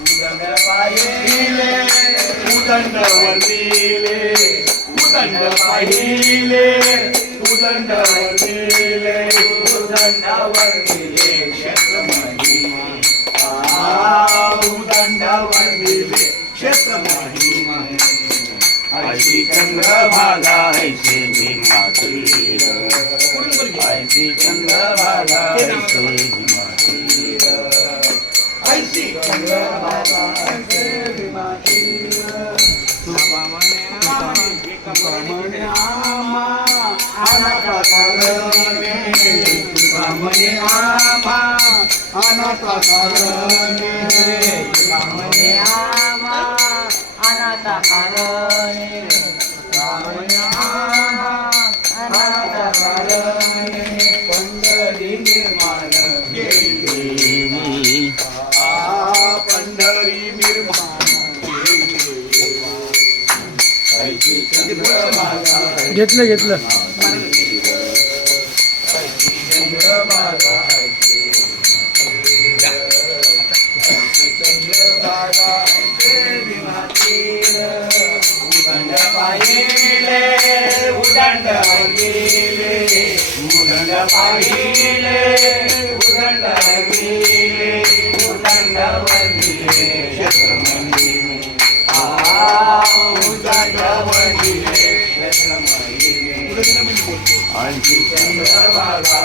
उदंड पाहिले उदंड वर्णिले उदंड पाहिले उदंड वर्णिले उदंड वर्णिले क्षेत्र महिमा उदंड वर्णिले क्षेत्र महिमा ऐसी चंद्रभागा ऐसे भीमातीर ऐसी चंद्रभागा ऐसे भीमातीर ऐसी चंद्रभागा ऐसे भीमातीर तुकामने आमा अनाथ कारणे तुकामने आमा अनाथ कारणे तुकामने आमा अनाथ कारणे तुकामने आमा अनाथ कारणे पंढरी निर्माण केली पंढरी निर्माण घेतलं घेतलं उदंड पाहिले उदंड गेले उदंड पाहिले उदंड गेले उदंड वंदिले क्षेत्र महिमे उदंड वंदिले क्षेत्र महिमे आणखी चंद्रभागा